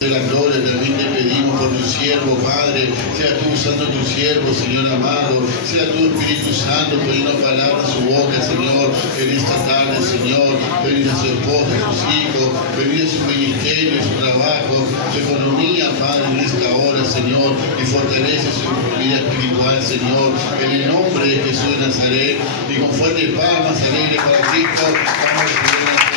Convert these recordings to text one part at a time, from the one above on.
De la gloria también te pedimos por tu siervo, Padre, sea tú usando tu siervo, Señor amado, sea tu Espíritu Santo poniendo palabras en su boca, Señor, en esta tarde, Señor, bendice a su esposa, a sus hijos, bendice su ministerio, su trabajo, su economía, Padre, en esta hora, Señor, y fortalece su vida espiritual, Señor, en el nombre de Jesús de Nazaret, y con fuertes palmas alegres para Cristo, vamos a recibir la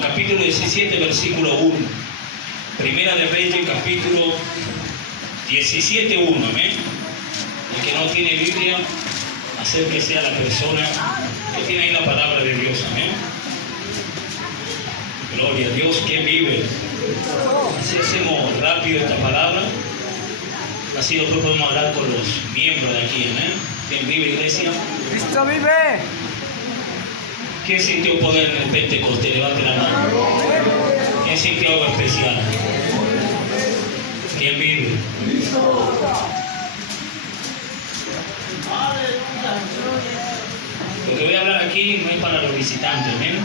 capítulo 17, versículo 1. Primera de Reyes, capítulo 17, 1. Amén. El que no tiene Biblia, acérquese a la persona que tiene ahí la palabra de Dios. Amén. Gloria a Dios, ¿quién vive? Así hacemos rápido esta palabra. Así después podemos hablar con los miembros de aquí. Amén. ¿Quién vive, iglesia? ¡Cristo vive! ¿Quién sintió poder en el Pentecostés? Levante la mano. ¿Quién sintió algo especial? ¿Quién vive? Lo que voy a hablar aquí no es para los visitantes, ¿eh?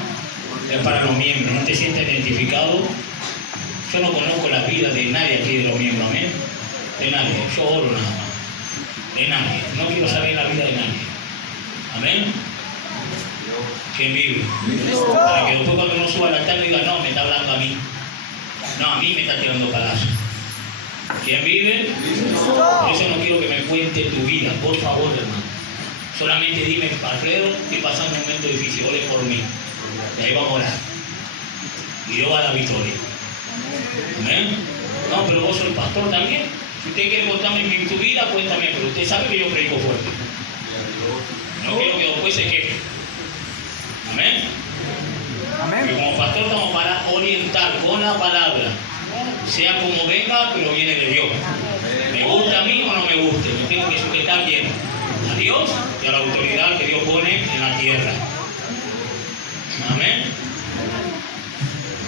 Es para los miembros. ¿No te sientes identificado? Yo no conozco la vida de nadie aquí de los miembros, ¿amén? De nadie. Yo oro nada más. De nadie. No quiero saber la vida de nadie. ¿Amén? ¿Quién vive? Para que después cuando uno suba a la tarde diga, no, me está hablando a mí. No, a mí me está tirando palazos. ¿Quién vive? Por eso no quiero que me cuente tu vida, por favor, hermano. Solamente dime, Alfredo, estoy pasando un momento difícil, ore por mí. Y ahí vamos a orar. Y Dios va a la victoria. ¿Amén? No, pero vos sos el pastor también. Si usted quiere contarme tu vida, cuéntame, pero usted sabe que yo predico fuerte. No quiero que después se queje. Amén. Amén. Y como pastor estamos para orientar con la palabra, sea como venga, pero viene de Dios. Me gusta a mí o no me guste, me tengo que sujetar bien a Dios y a la autoridad que Dios pone en la tierra. Amén.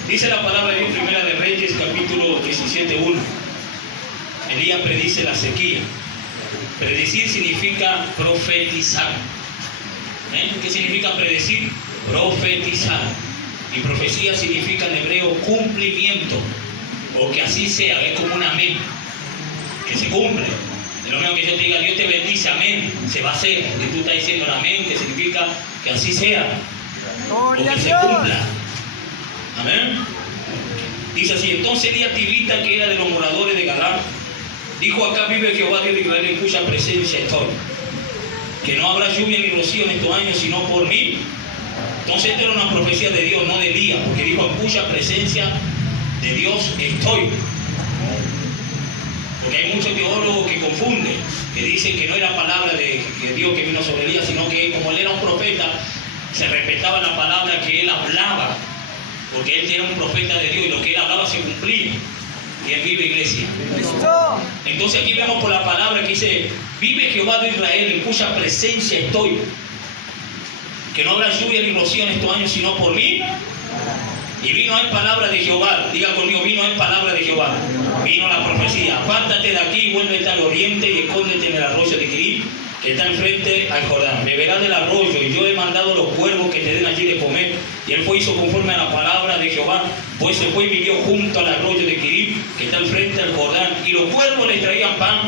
Dice la palabra de Dios, Primera de Reyes, capítulo 17, 1. Elías predice la sequía. Predecir significa profetizar. ¿Qué significa predecir? Profetizar. Y profecía significa en hebreo cumplimiento, o que así sea, es como un amén, que se cumple. Es lo mismo que yo te diga, Dios te bendice, amén, se va a hacer. Y tú estás diciendo el amén, que significa que así sea, o que se cumpla. Amén. Dice así, entonces Elías Tibita, que era de los moradores de Galá, dijo, acá vive Jehová Dios de Israel, en cuya presencia estoy, que no habrá lluvia ni rocío en estos años, sino por mí. Entonces esta era una profecía de Dios, no de Elías, porque dijo, en cuya presencia de Dios estoy. Porque hay muchos teólogos que confunden, que dicen que no era palabra de Dios que vino sobre Elías, sino que como él era un profeta, se respetaba la palabra que él hablaba, porque él era un profeta de Dios y lo que él hablaba se cumplía. ¿Quién vive, iglesia? ¡Cristo! Entonces aquí vemos por la palabra que dice, vive Jehová de Israel, en cuya presencia estoy, que no habrá lluvia ni rocío en estos años, sino por mí. Y vino a él palabra de Jehová. Diga conmigo, vino a él palabra de Jehová. Vino la profecía, apártate de aquí y vuélvete al oriente y escóndete en el arroyo de Querib, que está enfrente al Jordán. Beberás del arroyo, y yo he mandado a los cuervos que te den allí de comer. Y él fue hizo conforme a la palabra de Jehová, pues se fue y vivió junto al arroyo de Querib, que está enfrente al Jordán. Y los cuervos le traían pan,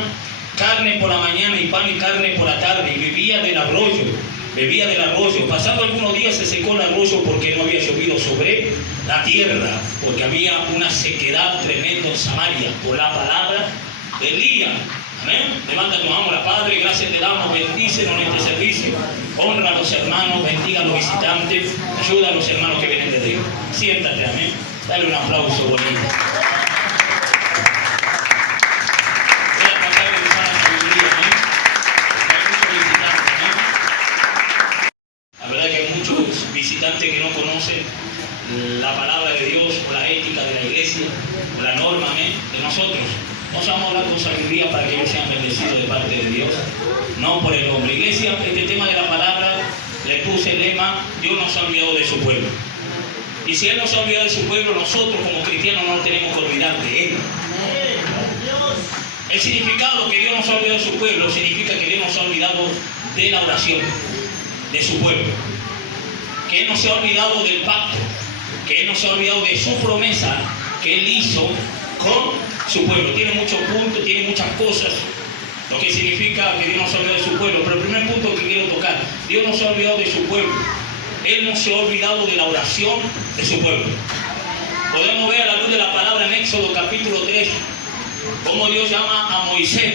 carne por la mañana y pan y carne por la tarde, y vivía del arroyo. Bebía del arroyo. Pasando algunos días se secó el arroyo porque no había llovido sobre la tierra, porque había una sequedad tremenda en Samaria por la palabra de Elías. Amén. Levanta tu mano, Padre, gracias te damos, bendícenos en este servicio. Honra a los hermanos, bendiga a los visitantes, ayuda a los hermanos que vienen de Dios. Siéntate, amén. Dale un aplauso bonito. visitantes que no conocen la palabra de Dios o la ética de la iglesia. la norma, amén, de nosotros. No vamos a hablar con sabiduría para que ellos sean bendecidos de parte de Dios, no por el hombre. Iglesia, este tema de la palabra, le puse el lema, Dios no se ha olvidado de su pueblo. Y si Él no se ha olvidado de su pueblo, nosotros como cristianos no tenemos que olvidar de Él. El significado que Dios no se ha olvidado de su pueblo significa que Dios no se ha olvidado de la oración de su pueblo. Que Él no se ha olvidado del pacto, que Él no se ha olvidado de su promesa que Él hizo con su pueblo. Tiene muchos puntos, tiene muchas cosas, lo que significa que Dios no se ha olvidado de su pueblo. Pero el primer punto que quiero tocar, Dios no se ha olvidado de su pueblo. Él no se ha olvidado de la oración de su pueblo. Podemos ver a la luz de la palabra en Éxodo capítulo 3, cómo Dios llama a Moisés.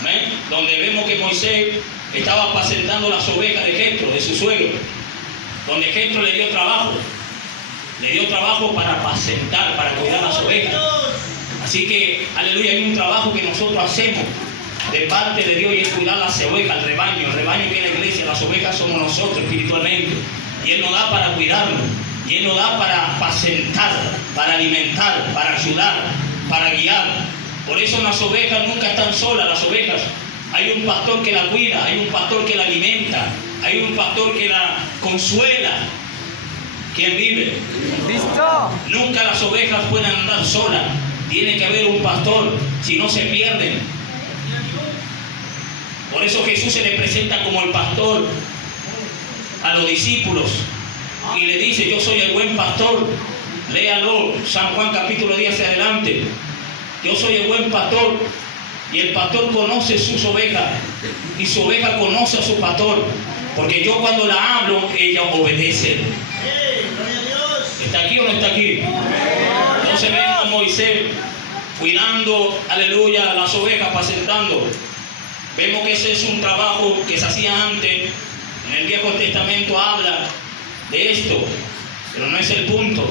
¿Amén? Donde vemos que Moisés estaba apacentando las ovejas de Jetro, de su suegro. Donde Jetro le dio trabajo. Le dio trabajo para apacentar, para cuidar las ovejas. Así que, aleluya, hay un trabajo que nosotros hacemos de parte de Dios y es cuidar las ovejas, el rebaño que es la iglesia. Las ovejas somos nosotros espiritualmente. Y Él nos da para cuidarnos. Y Él nos da para apacentar, para alimentar, para ayudar, para guiar. Por eso las ovejas nunca están solas. Las ovejas, hay un pastor que la cuida, hay un pastor que la alimenta, hay un pastor que la consuela. ¿Quién vive? ¿Listo? Nunca las ovejas pueden andar solas. Tiene que haber un pastor, si no se pierden. Por eso Jesús se le presenta como el pastor a los discípulos y le dice: yo soy el buen pastor. Léalo, San Juan capítulo 10 hacia adelante. Yo soy el buen pastor y el pastor conoce sus ovejas y su oveja conoce a su pastor, porque yo cuando la hablo, ella obedece. ¿Está aquí o no está aquí? Entonces vemos a Moisés cuidando, aleluya, las ovejas, apacentando. Vemos que ese es un trabajo que se hacía antes. En el Viejo Testamento habla de esto, pero no es el punto.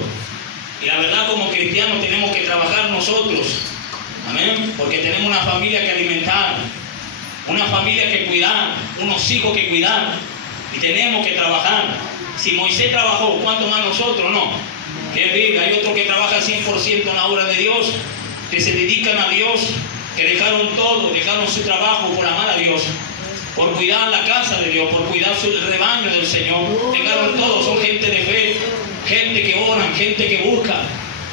Y la verdad, como cristianos tenemos que trabajar nosotros, amén, porque tenemos una familia que alimentar, una familia que cuidar, unos hijos que cuidar, y tenemos que trabajar. Si Moisés trabajó, ¿cuánto más nosotros? No. Que vive, hay otros que trabajan 100% en la obra de Dios, que se dedican a Dios, que dejaron todo, dejaron su trabajo por amar a Dios, por cuidar la casa de Dios, por cuidar el rebaño del Señor. Dejaron todo, son gente de fe, gente que oran, gente que busca.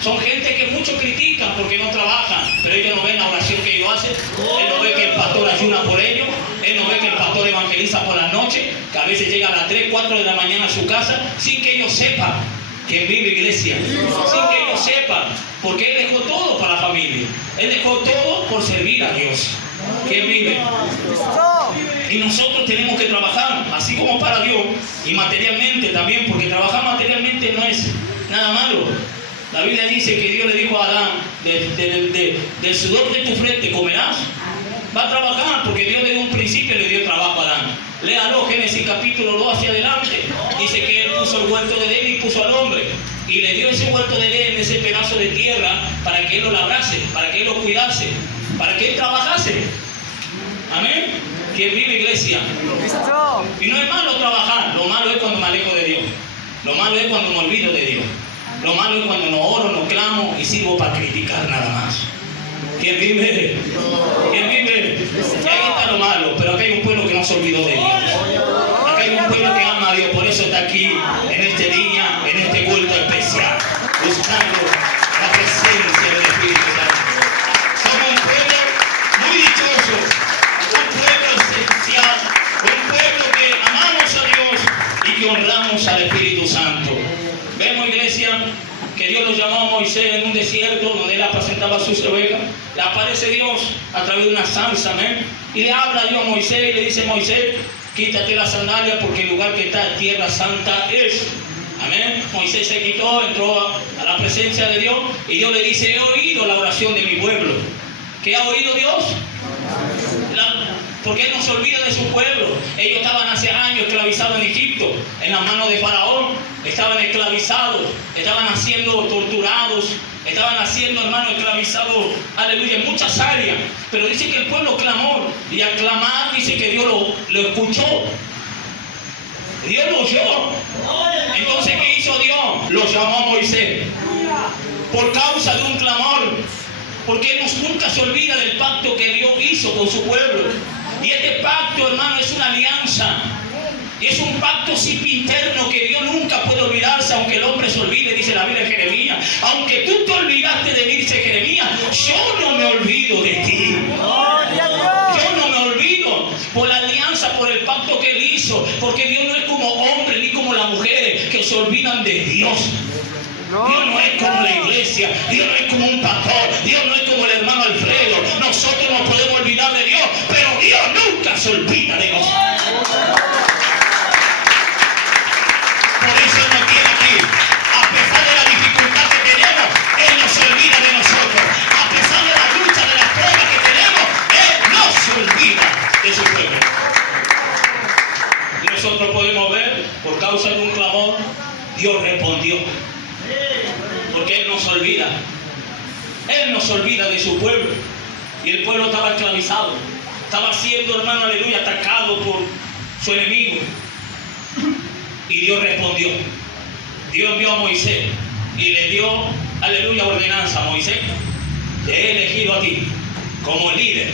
Son gente que muchos critican porque no trabajan, pero ellos no ven la oración que ellos hacen. Él no ve que el pastor ayuna por ellos. Él no ve que el pastor evangeliza por la noche, que a veces llega a las 3, 4 de la mañana a su casa, sin que ellos sepan que vive iglesia, sin que ellos sepan, porque Él dejó todo para la familia. Él dejó todo por servir a Dios. ¿Quién vive? Y nosotros tenemos que trabajar, así como para Dios, y materialmente también, porque trabajar materialmente no es nada malo. La Biblia dice que Dios le dijo a Adán: del sudor de tu frente comerás. Va a trabajar, porque Dios desde un principio le dio trabajo a Adán. Léalo, Génesis capítulo 2 hacia adelante. Dice que Él puso el huerto de Edén y puso al hombre. Y le dio ese huerto de Edén, ese pedazo de tierra, para que Él lo labrase, para que Él lo cuidase, para que Él trabajase. Amén. ¿Quién vive, iglesia? ¿Listo? Y no es malo trabajar. Lo malo es cuando me alejo de Dios. Lo malo es cuando me olvido de Dios. Lo malo es cuando no oro, no clamo y sirvo para criticar nada más. ¿Quién vive? ¿Quién vive? Y ahí está lo malo, pero acá hay un pueblo que no se olvidó de Dios. Acá hay un pueblo que ama a Dios, por eso está aquí, en este día, en este culto especial, buscando la presencia del Espíritu Santo. Somos un pueblo muy dichoso, un pueblo esencial, un pueblo que amamos a Dios y que honramos al Espíritu Santo. Vemos, iglesia, que Dios lo llamó a Moisés en un desierto donde él apacentaba sus ovejas. Le aparece Dios a través de una zarza, amén, y le habla a Dios a Moisés y le dice: Moisés, quítate la sandalia porque el lugar que está en tierra santa es. Amén. Moisés se quitó, entró a la presencia de Dios y Dios le dice: he oído la oración de mi pueblo. ¿Qué ha oído Dios? Porque Él no se olvida de su pueblo. Ellos estaban hace años esclavizados en Egipto, en las manos de Faraón. Estaban esclavizados, estaban siendo torturados, estaban siendo, hermanos, esclavizados, aleluya, en muchas áreas. Pero dice que el pueblo clamó, y al clamar dice que Dios lo escuchó. Dios lo oyó. Entonces, ¿qué hizo Dios? Lo llamó a Moisés. por causa de un clamor, porque Él nunca se olvida del pacto que Dios hizo con su pueblo. Y este pacto, hermano, es una alianza. Y es un pacto sempiterno que Dios nunca puede olvidarse, aunque el hombre se olvide, dice la Biblia en Jeremías. Aunque tú te olvidaste de mí, dice Jeremías, yo no me olvido de ti. Yo no me olvido por la alianza, por el pacto que Él hizo. Porque Dios no es como hombre ni como las mujeres que se olvidan de Dios. Dios no es como la iglesia, Dios no es como un pastor, Dios no es como el hermano Alfredo. Nosotros nos podemos olvidar de Dios, pero Dios nunca se olvida de nosotros. Por eso Él nos tiene aquí. A pesar de la dificultad que tenemos, Él no se olvida de nosotros. A pesar de la lucha, de las pruebas que tenemos, Él no se olvida de su pueblo. Y nosotros podemos ver, por causa de un clamor, Dios respondió. Porque Él no se olvida. Él no se olvida de su pueblo. Y el pueblo estaba esclavizado. Estaba siendo, hermano, aleluya, atacado por su enemigo. Y Dios respondió. Dios envió a Moisés y le dio, aleluya, ordenanza a Moisés. Te he elegido a ti como líder.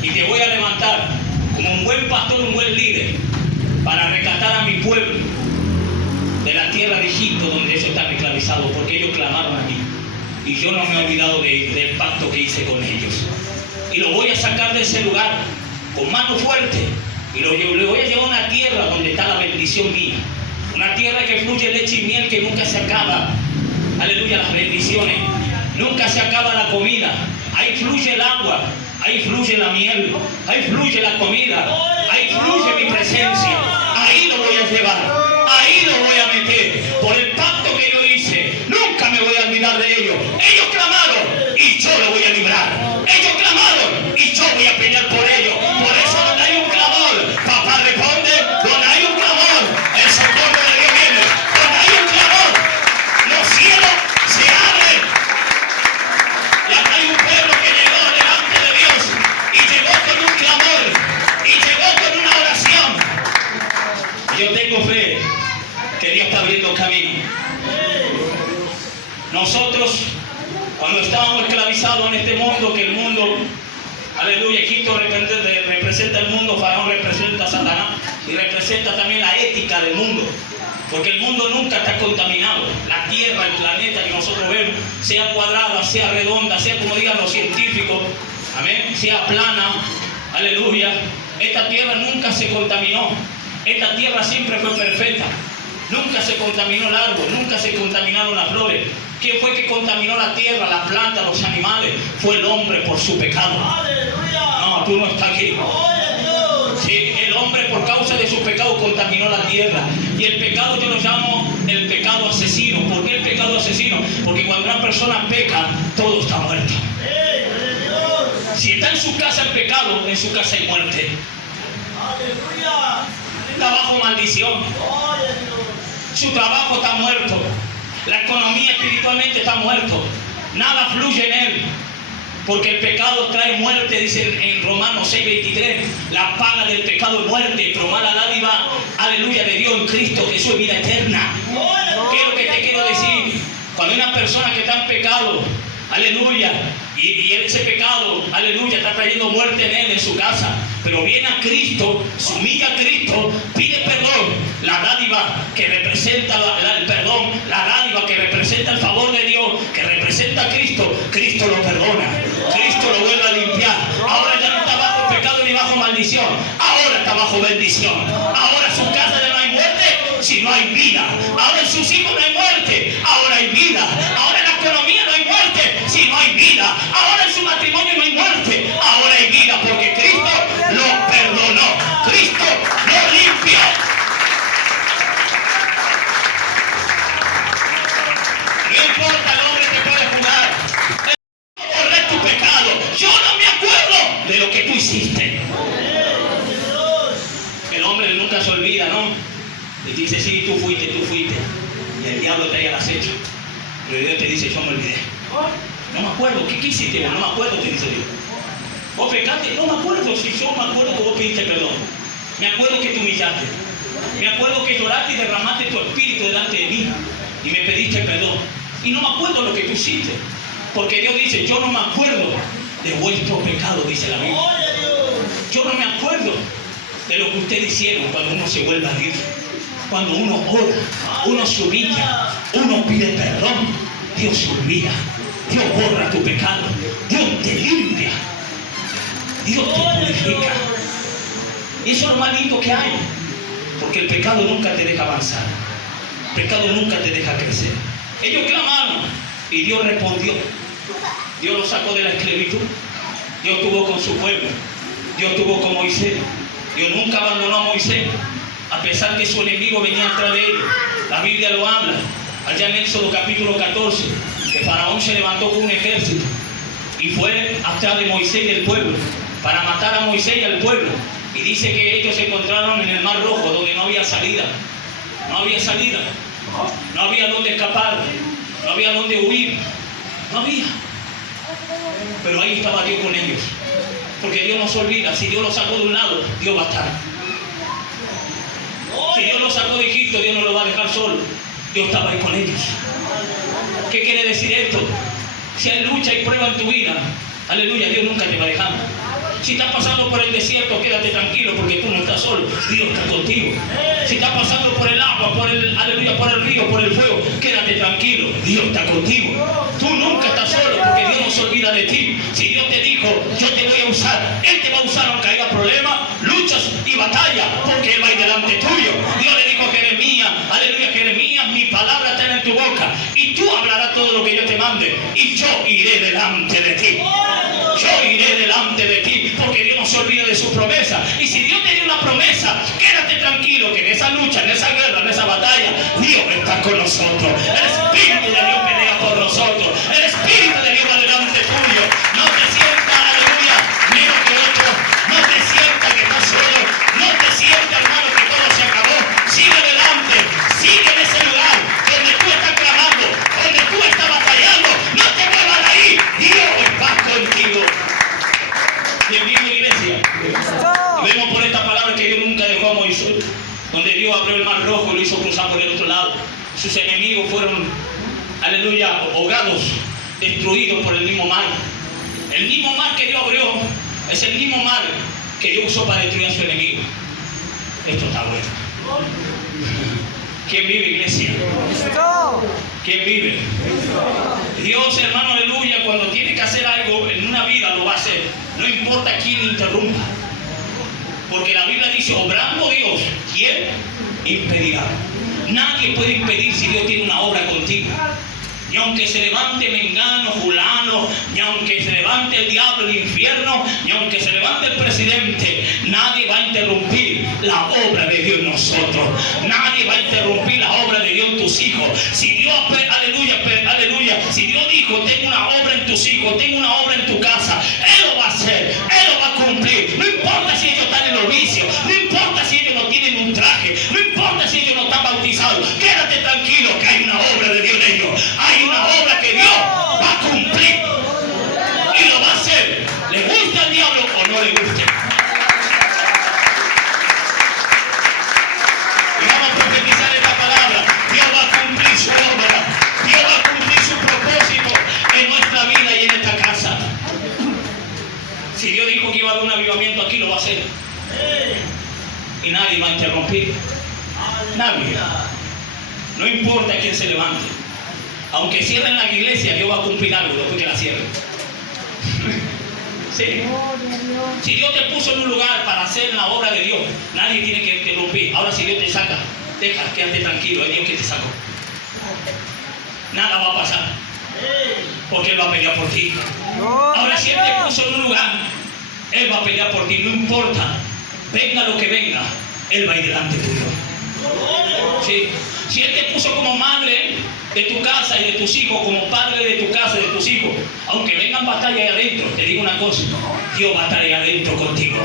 Y te voy a levantar como un buen pastor, un buen líder, para rescatar a mi pueblo de la tierra de Egipto, donde ellos están esclavizados, porque ellos clamaron a mí. Y yo no me he olvidado del pacto que hice con ellos. Y lo voy a sacar de ese lugar con mano fuerte. Y lo voy a llevar a una tierra donde está la bendición mía. Una tierra que fluye leche y miel, que nunca se acaba. Aleluya, las bendiciones. Nunca se acaba la comida. Ahí fluye el agua. Ahí fluye la miel. Ahí fluye la comida. Ahí fluye mi presencia. Ahí lo voy a llevar. Ahí lo voy a meter. Por el pacto que yo hice. Nunca me voy a olvidar de ellos. Ellos clamaron y yo lo voy a librar. Ellos clamaron y yo voy a pelear por ellos. Por eso donde hay un clamor, papá responde. Donde hay un clamor, el socorro de Dios viene. Donde hay un clamor, los cielos se abren. Y acá hay un pueblo que llegó delante de Dios y llegó con un clamor y llegó con una oración. Y yo tengo fe que Dios está abriendo camino. Nosotros, cuando estábamos esclavizados en este mundo, que el mundo, aleluya, Egipto representa el mundo, Faraón representa a Satanás y representa también la ética del mundo, porque el mundo nunca está contaminado. La tierra, el planeta que nosotros vemos, sea cuadrada, sea redonda, sea como digan los científicos, amén, sea plana, aleluya, esta tierra nunca se contaminó. Esta tierra siempre fue perfecta. Nunca se contaminó el árbol, nunca se contaminaron las flores. ¿Quién fue que contaminó la tierra, la planta, los animales? Fue el hombre por su pecado. No, tú no estás aquí. Sí, el hombre por causa de su pecado contaminó la tierra. Y el pecado yo lo llamo el pecado asesino. ¿Por qué el pecado asesino? Porque cuando una persona peca, todo está muerto. Si está en su casa el pecado, en su casa hay muerte. Está bajo maldición. Su trabajo está muerto. La economía espiritualmente está muerto. Nada fluye en él. Porque el pecado trae muerte, dice en Romanos 6:23. La paga del pecado es muerte, pero mala dádiva, aleluya, de Dios en Cristo Jesús es vida eterna. ¿Qué es lo que te quiero decir? Cuando hay una persona que está en pecado, aleluya, y ese pecado, aleluya, está trayendo muerte en él, en su casa, pero viene a Cristo, se humilla a Cristo, pide perdón, la dádiva que representa el perdón, la dádiva que representa el favor de Dios, que representa a Cristo, Cristo lo perdona, Cristo lo vuelve a limpiar. Ahora ya no está bajo pecado ni bajo maldición, ahora está bajo bendición. Ahora en su casa ya no hay muerte, sino hay vida. Ahora en sus hijos no hay muerte, ahora hay vida. Ahora en la economía no hay muerte, sino hay vida. Ahora en su matrimonio no hay muerte, ahora hay vida, porque Cristo lo perdonó, Cristo lo limpió. No importa, el hombre te puede jugar, borrar tu pecado. Yo no me acuerdo de lo que tú hiciste. El hombre nunca se olvida, ¿no? Y dice, sí, tú fuiste. Y el diablo trae al acecho. Pero Dios te dice, yo me olvidé. No me acuerdo, ¿qué hiciste? No me acuerdo, te dice Dios. Vos pecaste, no me acuerdo, si yo me acuerdo que vos pediste perdón. Me acuerdo que te humillaste. Me acuerdo que lloraste y derramaste tu espíritu delante de mí. Y me pediste perdón. y no me acuerdo lo que tú hiciste. Porque Dios dice, yo no me acuerdo de vuestro pecado, dice la Biblia. Yo no me acuerdo de lo que ustedes hicieron cuando uno se vuelve a Dios. Cuando uno ora, uno se humilla, uno pide perdón, Dios se olvida. Dios borra tu pecado, Dios te limpia, Dios te purifica. Y eso es lo más lindo que hay, porque el pecado nunca te deja avanzar, el pecado nunca te deja crecer. Ellos clamaron y Dios respondió. Dios los sacó de la esclavitud, Dios estuvo con su pueblo, Dios estuvo con Moisés. Dios nunca abandonó a Moisés, a pesar que su enemigo venía atrás de ellos. La Biblia lo habla, allá en Éxodo capítulo 14, que Faraón se levantó con un ejército y fue atrás de Moisés y del pueblo para matar a Moisés y al pueblo. Y dice que ellos se encontraron en el Mar Rojo, donde no había salida. No había salida, no había dónde escapar, no había dónde huir, no había. Pero ahí estaba Dios con ellos, porque Dios no se olvida. Si Dios los sacó de un lado, Dios va a estar. Si Dios los sacó de Egipto, Dios no lo va a dejar solo. Dios estaba ahí con ellos. ¿Qué quiere decir esto? Si hay lucha y prueba en tu vida, aleluya, Dios nunca te va a dejar. Si estás pasando por el desierto, quédate tranquilo, porque tú no estás solo, Dios está contigo. Si estás pasando por el agua, aleluya, por el río, por el fuego, quédate tranquilo, Dios está contigo. Tú nunca estás solo, porque Dios no se olvida de ti. Si Dios te dijo, yo te voy a usar, Él te va a usar aunque haya problemas, luchas y batallas, porque Él va a ir delante tuyo. Dios le dijo a Jeremías, aleluya, Jeremías, mi palabra está en tu boca, y tú hablarás todo lo que yo te mande, y yo iré delante de ti. Yo iré delante de ti, porque Dios no se olvida de su promesa. Y si Dios te dio una promesa, quédate tranquilo que en esa lucha, en esa guerra, en esa batalla, Dios está con nosotros. El Espíritu de Dios pelea por nosotros. El Espíritu de Dios va delante tuyo. No te sientas, aleluya, menos que otro. No te sientas que estás solo. No te sientas, hermano, que todo se acabó. Sigue adelante. Sigue en ese lugar donde tú estás clamando, donde tú estás batallando. No te muevas de ahí. Dios está contigo. ¿Quién vive, iglesia? Y vemos por esta palabra que Dios nunca dejó a Moisés, donde Dios abrió el Mar Rojo y lo hizo cruzar por el otro lado. Sus enemigos fueron, aleluya, ahogados, destruidos por el mismo mar. El mismo mar que Dios abrió es el mismo mar que Dios usó para destruir a su enemigo. Esto está bueno. ¿Quién vive, iglesia? ¿Quién vive? Dios, hermano, aleluya, cuando tiene que hacer algo en una vida, lo va a hacer. No importa quién interrumpa. Porque la Biblia dice, obrando Dios, ¿quién impedirá? Nadie puede impedir si Dios tiene una obra contigo. Ni aunque se levante Mengano, Fulano, ni aunque se levante el diablo, el infierno, ni aunque se levante el presidente, nadie va a interrumpir la obra de Dios en nosotros. Nadie va a interrumpir la obra de Dios en tus hijos. Si Dios, aleluya, aleluya, si Dios dijo, tengo una obra en tus hijos, tengo una obra en tu casa, Él lo va a hacer, Él lo va a cumplir. No importa si ellos están en los vicios, no importa si ellos no tienen un traje, no importa si ellos no están bautizados, quédate tranquilo que hay una obra de Dios en ellos. Hay una obra que Dios va a cumplir y lo va a hacer, le guste al diablo o no le guste. Y vamos a profetizar esta palabra. Dios va a cumplir su obra, Dios va a cumplir su propósito en nuestra vida y en esta casa. Si Dios dijo que iba a haber un avivamiento aquí, lo va a hacer, y nadie va a interrumpir. Nadie. No importa quién se levante. Aunque cierren la iglesia, Dios va a cumplir algo después que la cierren. Sí. Si Dios te puso en un lugar para hacer la obra de Dios, nadie tiene que interrumpir. Ahora si Dios te saca, quédate tranquilo, es Dios que te sacó. Nada va a pasar, porque Él va a pelear por ti. Ahora si Él te puso en un lugar, Él va a pelear por ti, no importa. Venga lo que venga, Él va a ir delante tuyo. Sí. Si Él te puso como madre de tu casa y de tus hijos, como padre de tu casa y de tus hijos, aunque vengan batallas ahí adentro, te digo una cosa, Dios va a estar ahí adentro contigo.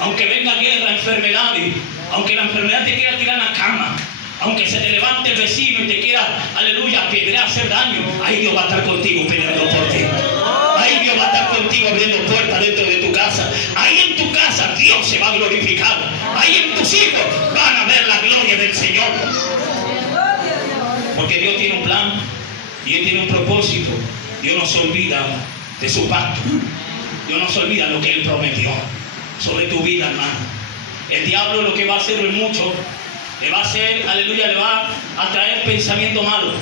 Aunque venga guerra, enfermedades, aunque la enfermedad te quiera tirar en la cama, aunque se te levante el vecino y te quiera, aleluya, apedrear, hacer daño, ahí Dios va a estar contigo peleando por ti. Ahí Dios va a estar contigo abriendo puertas dentro de tu casa. Ahí en tu casa Dios se va a glorificar. Ahí en tus hijos van a ver la gloria del Señor. Porque Dios tiene un plan propósito, Dios no se olvida de su pacto. Dios no se olvida lo que Él prometió sobre tu vida, hermano. El diablo lo que va a hacer es mucho. Le va a hacer, aleluya, le va a traer pensamiento malo.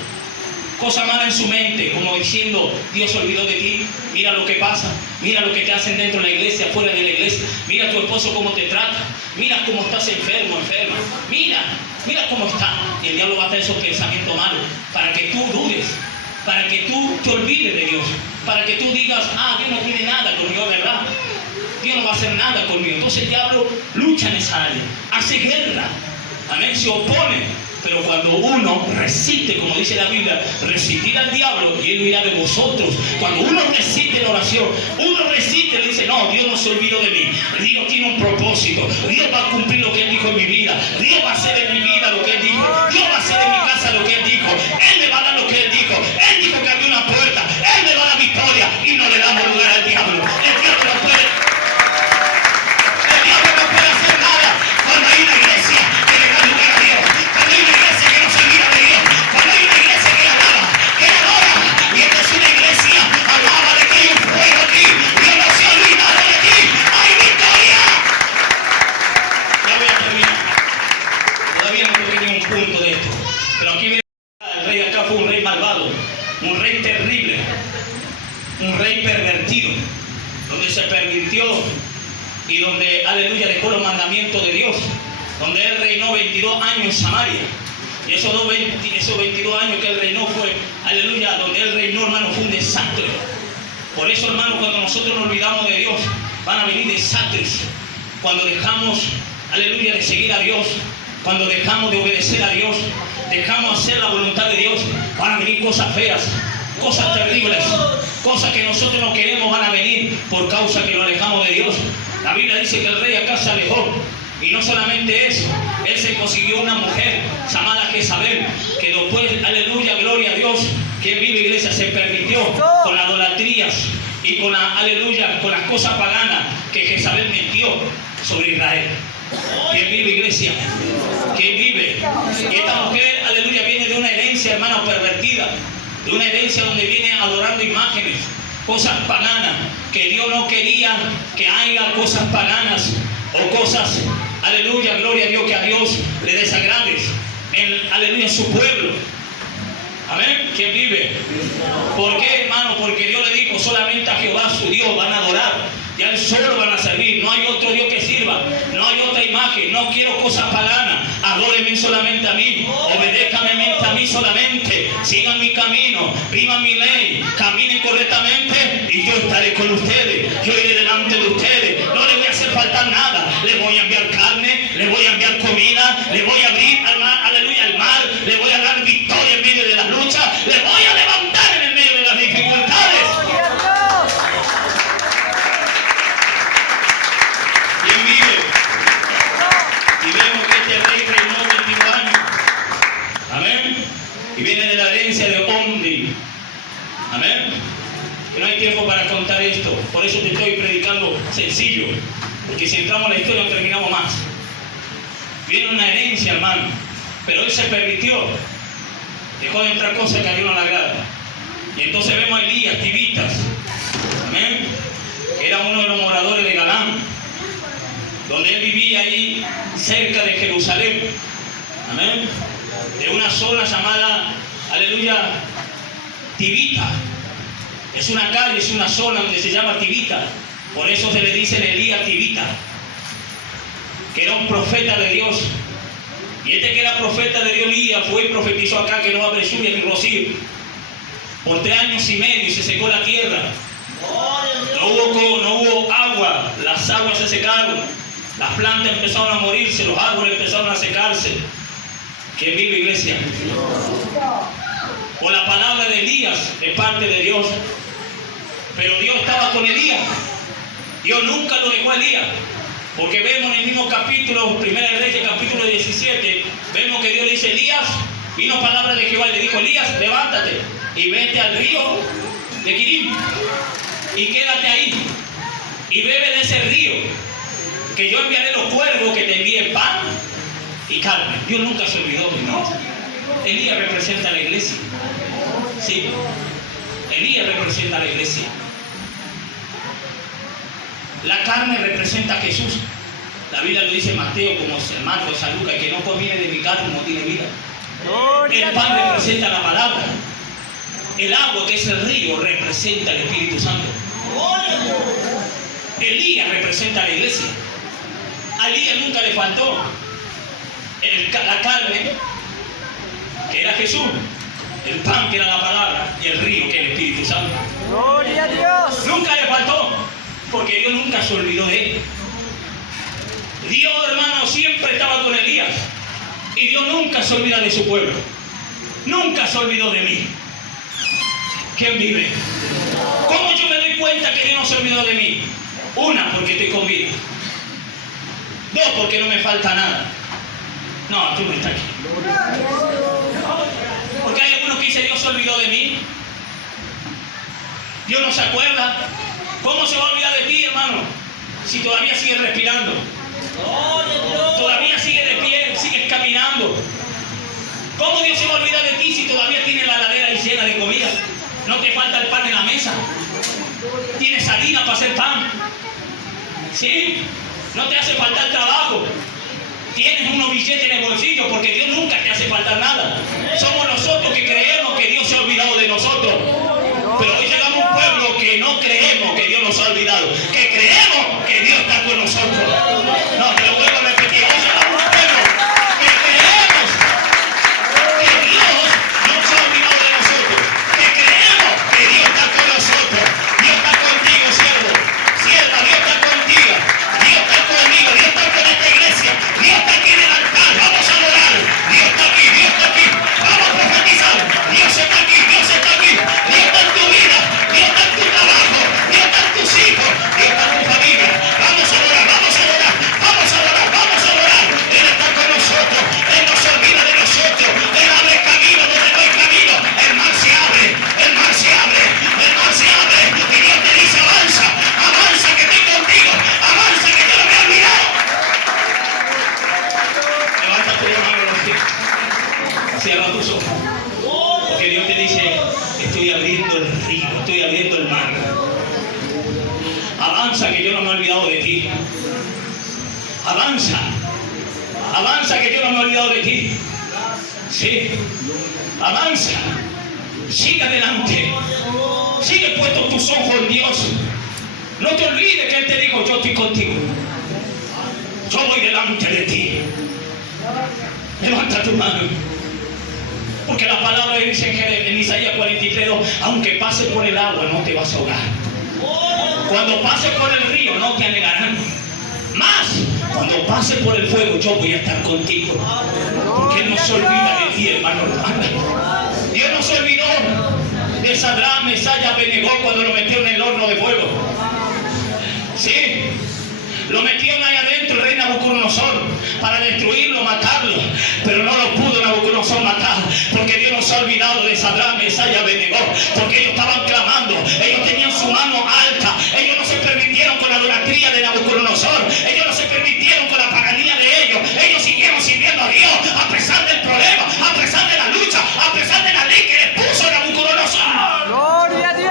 Cosa mala en su mente, como diciendo, Dios se olvidó de ti. Mira lo que pasa. Mira lo que te hacen dentro de la iglesia, fuera de la iglesia. Mira a tu esposo cómo te trata. Mira cómo estás enfermo, enferma. Mira cómo está. Y el diablo va a traer esos pensamientos malos para que tú dudes, para que tú te olvides de Dios, para que tú digas, Dios no tiene nada conmigo, ¿verdad? Dios no va a hacer nada conmigo. Entonces el diablo lucha en esa área, hace guerra, amén, se opone. Pero cuando uno resiste, como dice la Biblia, resistir al diablo y él huirá de vosotros. Cuando uno resiste en oración, uno resiste y dice, no, Dios no se olvidó de mí. Dios tiene un propósito. Dios va a cumplir lo que Él dijo en mi vida. Dios va a hacer en mi vida lo que Él dijo. Dios va a hacer en mi casa lo que Él dijo. Él me va a dar lo que Él dijo. Él dijo que abrió una puerta. Él me va a dar victoria y no le damos lugar al diablo. El diablo no puede hacer nada cuando hay una iglesia que le da lugar a Dios. Cuando hay una iglesia que no se olvida de Dios. Cuando hay una iglesia que le alaba, que le adora. Y esta es una iglesia, alaba de que hay un fuego aquí. Dios no se ha olvidado de ti. ¡Hay victoria! Ya voy a terminar. Todavía no tenía un punto de esto. Pero aquí viene el rey acá, fue un rey malvado, un rey terrible, un rey pervertido, donde se pervirtió y donde, aleluya, dejó los mandamientos de Dios, donde él reinó 22 años en Samaria. Y esos 22 años que él reinó fue, aleluya, donde él reinó, hermano, fue un desastre. Por eso, hermano, cuando nosotros nos olvidamos de Dios, van a venir desastres. Cuando dejamos, aleluya, de seguir a Dios, cuando dejamos de obedecer a Dios, dejamos hacer la voluntad de Dios, van a venir cosas feas, cosas terribles, cosas que nosotros no queremos van a venir por causa que nos alejamos de Dios. La Biblia dice que el rey acá se alejó. Y no solamente eso, él se consiguió una mujer llamada Jezabel, que después, aleluya, gloria a Dios, que vive iglesia, se permitió con las idolatrías y con la, aleluya, con las cosas paganas que Jezabel metió sobre Israel. ¿Quién vive, iglesia? ¿Quién vive? Y esta mujer, aleluya, viene de una herencia, hermano, pervertida, de una herencia donde viene adorando imágenes, cosas paganas, que Dios no quería que haya cosas paganas o cosas, aleluya, gloria a Dios, que a Dios le desagrades, aleluya, en su pueblo. Amén. ¿Quién vive? ¿Por qué, hermano? Porque Dios le dijo, solamente a Jehová su Dios van a adorar. Y a Él solo van a servir. No hay otro Dios que sirva. No hay otra imagen. No quiero cosas paganas. Adórenme solamente a mí. Obedézcanme a mí solamente. Sigan mi camino. Vivan mi ley. Caminen correctamente. Y yo estaré con ustedes. Yo iré delante de ustedes. No les voy a hacer faltar nada. Les voy a enviar carne. Les voy a enviar comida. Les voy a abrir al mar, aleluya, al mar. Les voy a dar victoria en medio de las luchas. Les voy a levantar en el medio de las dificultades. ¿Quién vive? Y vemos que este rey reinó 22 años. Amén. Y viene de la herencia de Omri. Amén. Y no hay tiempo para contar esto. Por eso te estoy predicando sencillo. Porque si entramos en la historia no terminamos más. Viene una herencia, hermano. Pero él se permitió. Dejó de entrar cosas que a Dios no le agrada. Y entonces vemos a Elías, Tibitas. Amén. Que era uno de los moradores de Galán. Donde él vivía ahí cerca de Jerusalén. Amén. De una zona llamada, aleluya, Tibita. Es una calle, es una zona donde se llama Tibita. Por eso se le dice Elías Tibita. Que era un profeta de Dios. Y este que era profeta de Dios, Elías, fue y profetizó acá que no va a haber lluvia ni rocío. Por 3 años y medio y se secó la tierra. No hubo agua, las aguas se secaron. Las plantas empezaron a morirse, los árboles empezaron a secarse. ¿Quién vive, iglesia? Por la palabra de Elías, de parte de Dios. Pero Dios estaba con Elías. Dios nunca lo dejó a Elías. Porque vemos en el mismo capítulo, Primera de Reyes, capítulo 17, vemos que Dios le dice, Elías, vino palabra de Jehová y le dijo, Elías, levántate y vete al río de Quirim y quédate ahí y bebe de ese río, que yo enviaré los cuervos que te envíen pan y carne. Dios nunca se olvidó de nosotros. Elías representa a la iglesia. Sí. Elías representa a la iglesia. La carne representa a Jesús. La Biblia lo dice en Mateo, como en Marcos, San Lucas, que no conviene de mi carne no tiene vida. El pan representa la palabra. El agua, que es el río, representa el Espíritu Santo. Elías representa a la iglesia. A Elías nunca le faltó la carne, que era Jesús, el pan, que era la palabra, y el río, que es el Espíritu Santo. ¡Gloria a Dios! Nunca le faltó, porque Dios nunca se olvidó de él. Dios, hermano, siempre estaba con Elías, y Dios nunca se olvida de su pueblo. Nunca se olvidó de mí. ¿Quién vive? ¿Cómo yo me doy cuenta que Dios no se olvidó de mí? Una, porque estoy con vida. Dos, porque no me falta nada. No, tú no estás aquí. Porque hay algunos que dicen, Dios se olvidó de mí. Dios no se acuerda. ¿Cómo se va a olvidar de ti, hermano? Si todavía sigues respirando. Todavía sigues de pie, sigues caminando. ¿Cómo Dios se va a olvidar de ti si todavía tienes la heladera llena de comida? No te falta el pan en la mesa. Tienes harina para hacer pan. ¿Sí? No te hace falta el trabajo. Tienes unos billetes en el bolsillo, porque Dios nunca te hace faltar nada. Somos nosotros que creemos que Dios se ha olvidado de nosotros. Pero hoy llegamos a un pueblo que no creemos que Dios nos ha olvidado, que creemos que Dios está con nosotros. No, te lo vuelvo a repetir. Hoy llegamos a un pueblo que creemos que Dios no se ha olvidado de nosotros, que creemos que Dios está con nosotros. Dios está contigo, siervo, sierva, Dios está contigo, Dios está conmigo, Dios está con esta iglesia, Dios está aquí en el altar. Vamos a adorar. Dios está aquí, Dios está aquí. Vamos a profetizar. Dios está aquí, Dios está aquí. Dios está en tu vida, Dios está en tu trabajo, Dios está en tus hijos, Dios está en tu familia. Vamos a adorar, vamos a adorar, vamos a adorar, vamos a adorar. Él está con nosotros, Él no se olvida de nosotros. Él abre camino donde no hay camino. El mar se abre, el mar se abre, el mar se abre. Y Dios te dice, avanza, avanza que estoy contigo, avanza que yo no me he olvidado. Levanta tu mano, cierra tus ojos. Porque Dios te dice, estoy abriendo el río, estoy abriendo el mar. Avanza que yo no me he olvidado de ti. Avanza. Avanza que yo no me he olvidado de ti. Sí. Avanza. Sigue adelante. Sigue puesto tus ojos en Dios. No te olvides que Él te dijo, yo estoy contigo. Yo voy delante de ti. Levanta tu mano. Porque la palabra dice en Isaías 43:2, aunque pases por el agua no te vas a ahogar. Cuando pases por el río no te anegarán. Más, cuando pases por el fuego yo voy a estar contigo. Porque Él no se olvida de ti, hermano. Dios no se olvidó de Sadrach, Mesach y Abednego cuando lo metió en el horno de fuego. Sí. Lo metieron ahí adentro el rey Nabucodonosor para destruirlo, matarlo. Pero no lo pudo Nabucodonosor matar, porque Dios no se ha olvidado de Sadrach, Mesach y Abednego. Porque ellos estaban clamando, ellos tenían su mano alta. Ellos no se permitieron con la idolatría de Nabucodonosor. Ellos no se permitieron con la paganía de ellos. Ellos siguieron sirviendo a Dios a pesar del problema, a pesar de la lucha, a pesar de la ley que le puso Nabucodonosor. ¡Gloria a Dios!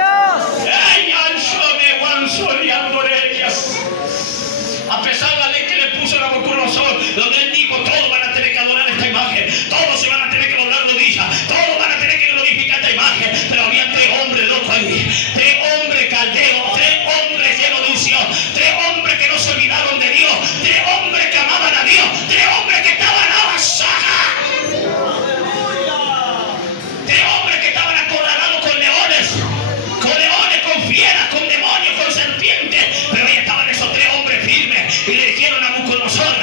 A pesar de la ley que le puso Nabucodonosor, donde él dijo, todos van a tener que adorar esta imagen, todos se van a tener que doblar rodillas, todos van a tener que glorificar esta imagen. Pero había tres hombres locos ahí, tres hombres caldeos, tres hombres llenos de unción, tres hombres que no se olvidaron de Dios, tres hombres que amaban a Dios, tres hombres que estaban abasados, tres hombres que estaban acorralados con leones, con fieras, con demonios, con serpientes. Pero ahí estaban esos tres hombres firmes y le dijeron a Nabucodonosor,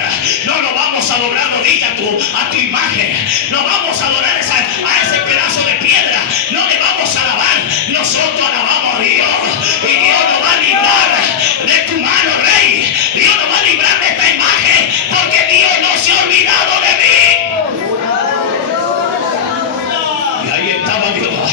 no nos vamos a doblar rodillas a tu imagen, no vamos a adorar a ese pedazo de piedra, no le vamos a alabar, nosotros alabamos a Dios. Y Dios nos va a librar de tu mano, rey. Dios nos va a librar de esta imagen, porque Dios no se ha olvidado de mí. Y ahí estaba Dios,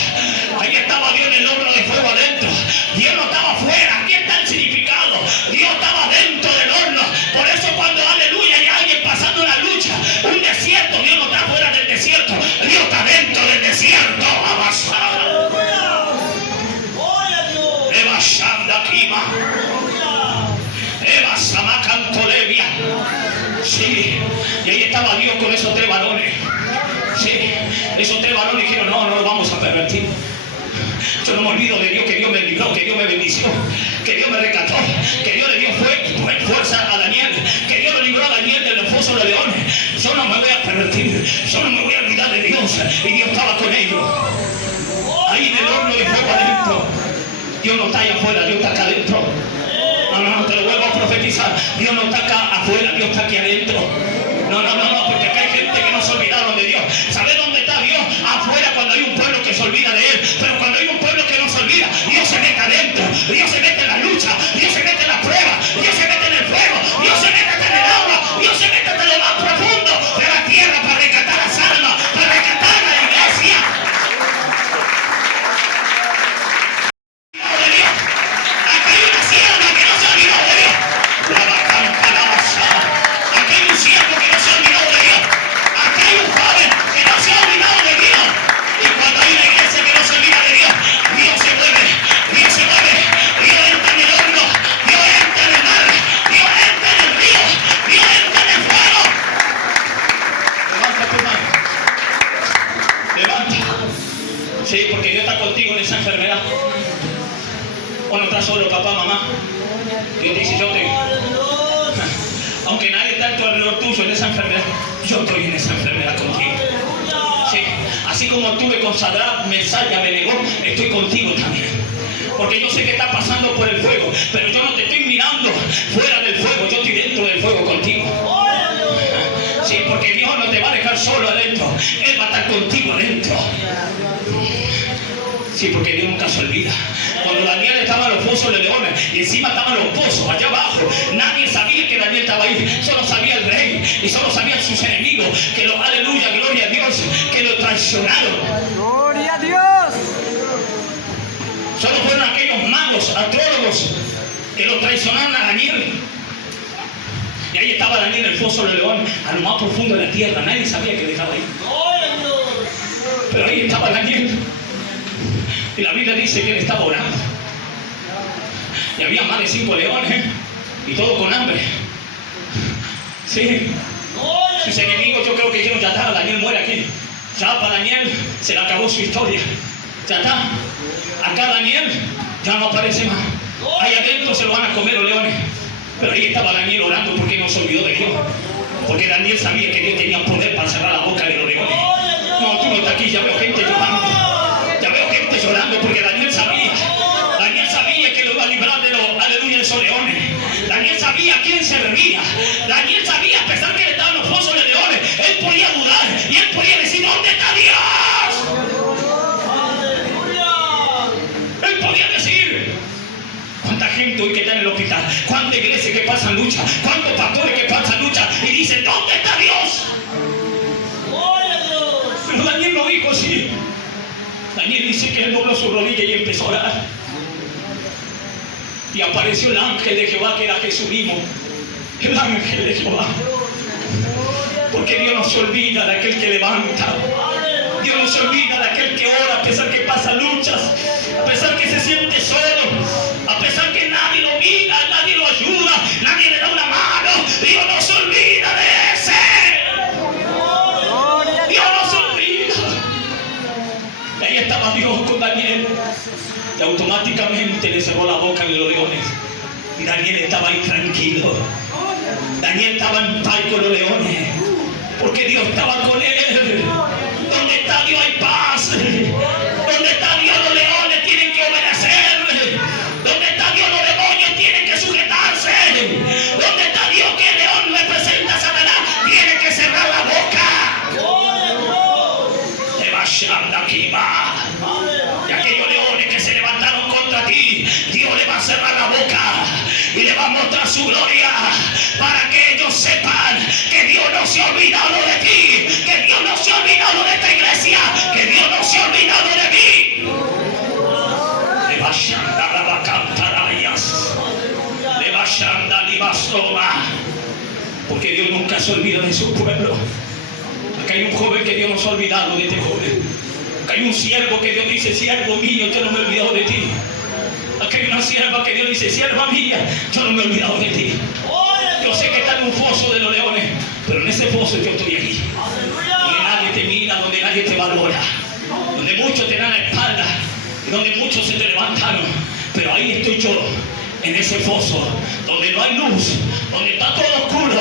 ahí estaba Dios en el horno de fuego adentro. Dios no estaba afuera. Aquí está el significado. Dios estaba dentro del horno. Por eso cuando, aleluya, hay alguien pasando una lucha, un desierto, Dios no está fuera del desierto, Dios está dentro del desierto. Sí, y ahí estaba Dios con esos 3 varones. Sí, esos 3 varones dijeron, no lo vamos a pervertir. Yo no me olvido de Dios, que Dios me libró, que Dios me bendició, que Dios me rescató, que Dios le dio fuerza a Daniel, que Dios lo libró a Daniel del foso de leones. Yo no me voy a pervertir, yo no me voy a olvidar de Dios. Y Dios estaba con ellos. Ahí en el horno de fuego adentro. Dios no está allá afuera, Dios está acá adentro. No, te lo vuelvo a profetizar. Dios no está acá afuera, Dios está aquí adentro. No, porque acá hay gente que no se olvidaron de Dios. ¿Sabes dónde está Dios? Afuera, cuando hay un pueblo que se olvida de Él. Pero cuando hay un pueblo que no se olvida, Dios se mete adentro. Dios se mete en la lucha. Dios se mete en la prueba. Dios se mete en el fuego. Dios se mete en el agua. Dios se mete en lo más profundo de la tierra para rescatar las almas, para rescatar a la iglesia. Acá hay una sierva que no se olvidó de Dios. Acá hay un siervo que no se olvidó de Dios. Acá hay un joven que no se ha olvidado de Dios. Y cuando hay una iglesia que no se olvida de Dios, Dios se mueve, Dios se mueve, Dios entra en el horno, Dios entra en el mar, Dios entra en el río, Dios entra en el fuego. Levanta tu mano. Levanta. Sí, porque Dios está contigo en esa enfermedad. O no estás solo, papá, mamá. Dios dice, yo te... Aunque nadie está en tu alrededor tuyo en esa enfermedad, yo estoy en esa enfermedad contigo. Sí, así como estuve con Sadrach, Mesach y Abednego, estoy contigo también. Porque yo sé que estás pasando por el fuego, pero yo no te estoy mirando fuera del fuego, yo estoy dentro del fuego contigo. Sí, porque Dios no te va a dejar solo adentro, Él va a estar contigo adentro. Sí, porque Dios nunca se olvida. Cuando Daniel estaba en los pozos de leones y encima estaban los pozos allá abajo, nadie sabía que Daniel estaba ahí, solo sabía el rey y solo sabían sus enemigos, que lo, aleluya, gloria a Dios, que lo traicionaron. ¡Gloria a Dios! Solo fueron aquellos magos, astrólogos, que lo traicionaron a Daniel. Y ahí estaba Daniel en el foso de leones, a lo más profundo de la tierra, nadie sabía que estaba ahí. Pero ahí estaba Daniel. Y la Biblia dice que él estaba orando. Y había más de 5 leones, y todos con hambre. Sí. Sus enemigos yo creo que dijeron, ya está, Daniel muere aquí. Ya para Daniel se le acabó su historia. Ya está. Acá Daniel ya no aparece más. Ahí adentro se lo van a comer los leones. Pero ahí estaba Daniel orando porque no se olvidó de Dios. Porque Daniel sabía que Dios tenía poder para cerrar la boca de los leones. No, tú no estás aquí, ya veo gente llorando. Ya veo gente llorando porque Daniel sabía que lo iba a librar de los, aleluya, de esos leones. Daniel sabía a quién servía. Daniel sabía, a pesar que él estaba en los pozos de leones, él podía dudar y él podía decir, ¿dónde está Dios? Él podía decir, ¿cuánta gente hoy que está en el hospital? ¿Cuánta iglesia que pasan lucha? ¿Cuántos pastores que pasan lucha? Y dicen, ¿dónde está Dios? Pero Daniel lo dijo así. Daniel dice que él dobló su rodilla y empezó a orar. Y apareció el ángel de Jehová, que era Jesucristo. El ángel de Jehová. Porque Dios no se olvida de aquel que levanta. Dios no se olvida de aquel que ora, a pesar que pasa luchas, a pesar que se siente solo, a pesar que nadie lo mira, nadie lo ayuda, nadie le da una mano. Dios no se olvida de ese. Dios no se olvida. Y ahí estaba Dios con Daniel. Y automáticamente le cerró la boca de los leones. Y Daniel estaba ahí tranquilo. Daniel estaba en paz con los leones. Porque Dios estaba con él. Donde está Dios hay paz. Donde está Dios los leones tienen que obedecer. Donde está Dios los demonios tienen que sujetarse. Donde está Dios que el león representa a Satanás tiene que cerrar la boca. Te vas a aquí va. Y aquellos leones que se levantaron contra ti, Dios le va a cerrar la boca y le va a mostrar su gloria para que ellos sepan que Dios no se ha olvidado de ti, que Dios no se ha olvidado de esta iglesia, que Dios no se ha olvidado de mí. Le va a andar a cantar le va a andar y porque Dios nunca se olvida de su pueblo. Acá hay un joven que Dios no se ha olvidado de este joven. Acá hay un siervo que Dios dice, siervo mío, yo no me he olvidado de ti. Acá hay una sierva que Dios dice, sierva mía, yo no me he olvidado de ti. Yo sé que está en un foso de los leones, Pero en ese pozo yo estoy aquí. Donde nadie te mira, donde nadie te valora. Donde muchos te dan la espalda. Y donde muchos se te levantaron. Pero ahí estoy yo. En ese foso, donde no hay luz, donde está todo oscuro,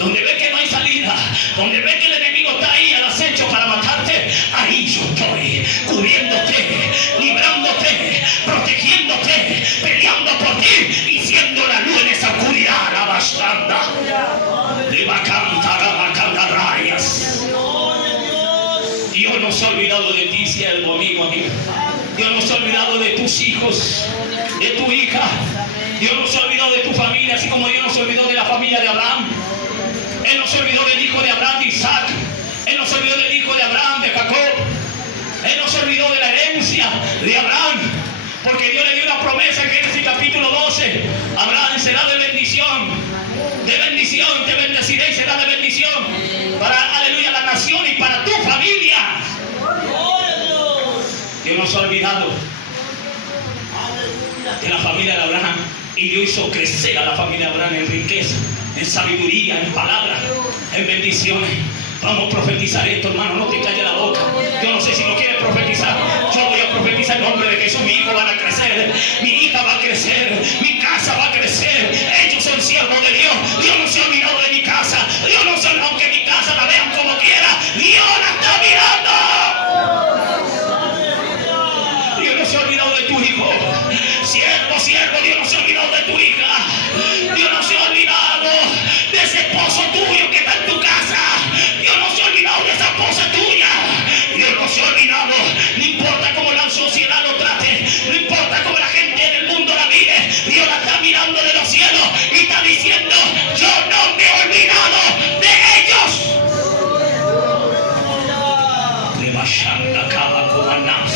donde ves que no hay salida, donde ves que el enemigo está ahí al acecho para matarte, ahí yo estoy, cubriéndote, librándote, protegiéndote, peleando por ti y siendo la luz en esa oscuridad, la bastanda, de bacanta rayas. Dios no se ha olvidado de ti, siervo, amigo. Dios no se ha olvidado de tus hijos, de tu hija. Dios no se olvidó de tu familia, así como Dios no se olvidó de la familia de Abraham. Él no se olvidó del hijo de Abraham, de Isaac. Él no se olvidó del hijo de Abraham, de Jacob. Él no se olvidó de la herencia de Abraham, porque Dios le dio una promesa en Génesis capítulo 12. Abraham será de bendición, te bendeciré y será de bendición para, aleluya, la nación y para tu familia. Dios no se ha olvidado de la familia de Abraham. Y Dios hizo crecer a la familia de Abraham en riqueza, en sabiduría, en palabras, en bendiciones. Vamos a profetizar esto, hermano, no te calles la boca. Yo no sé si lo quieres profetizar. Yo voy a profetizar en nombre de Jesús. Mi hijo va a crecer, mi hija va a crecer, mi casa va a crecer. Ellos son siervos de Dios. Dios no se ha olvidado de mi casa. Dios no se ha olvidado, aunque mi casa la vean como quiera. Dios la está mirando. Dios no se ha olvidado de tu hijo. Siervo, Dios no se ha olvidado de tu hija. Dios no se ha olvidado de ese esposo tuyo que está en tu casa. Dios no se ha olvidado de esa esposa tuya. Dios no se ha olvidado. No importa cómo la sociedad lo trate, no importa cómo la gente en el mundo la mire. Dios la está mirando de los cielos y está diciendo: yo no me he olvidado de ellos. Levashanda Kaba Komanas.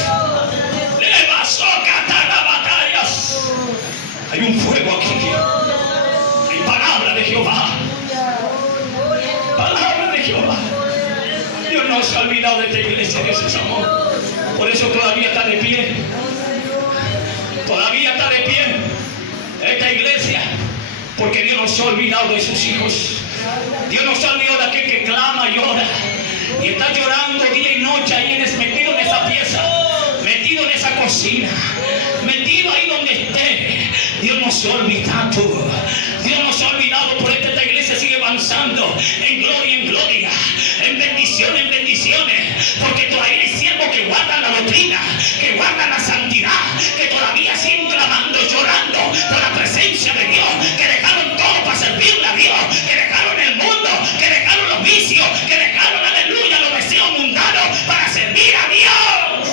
Hay un fuego aquí. Hay palabra de Jehová. Palabra de Jehová. Dios no se ha olvidado de esta iglesia. Dios es amor. Por eso todavía está de pie. Todavía está de pie esta iglesia. Porque Dios no se ha olvidado de sus hijos. Dios no se ha olvidado de aquel que clama y llora. Y está llorando día y noche ahí metido en esa pieza. Metido en esa cocina. Metido ahí donde esté. Dios no se ha olvidado. Dios no se ha olvidado. Por esta iglesia sigue avanzando en gloria, en bendiciones, porque todavía hay siervos que guardan la doctrina, que guardan la santidad, que todavía siguen clamando, llorando por la presencia de Dios, que dejaron todo para servirle a Dios, que dejaron el mundo, que dejaron los vicios, que dejaron, aleluya, los deseos mundanos para servir a Dios,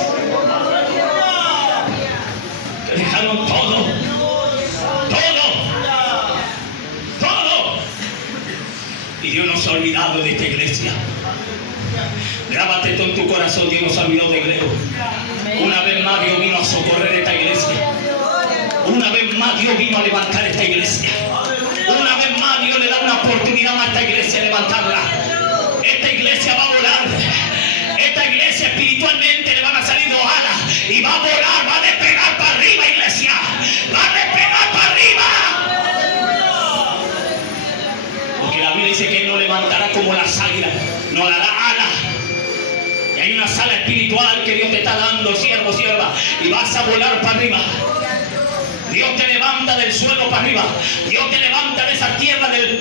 que dejaron todo. Y Dios no se ha olvidado de esta iglesia. Grábate esto en tu corazón. Dios no se ha olvidado de Gleo. Una vez más Dios vino a socorrer esta iglesia. Una vez más Dios vino a levantar esta iglesia. Una vez más Dios le da una oportunidad más a esta iglesia de levantarla. Esta iglesia va a volar. Esta iglesia espiritualmente le van a salir dos alas y va a volar, va a despegar para arriba, iglesia. Va a despegar para arriba. Porque la Biblia dice que Él nos levantará como las águilas, nos dará alas. Y hay una sala espiritual que Dios te está dando, siervo, sierva, y vas a volar para arriba. Dios te levanta del suelo para arriba. Dios te levanta de esa tierra del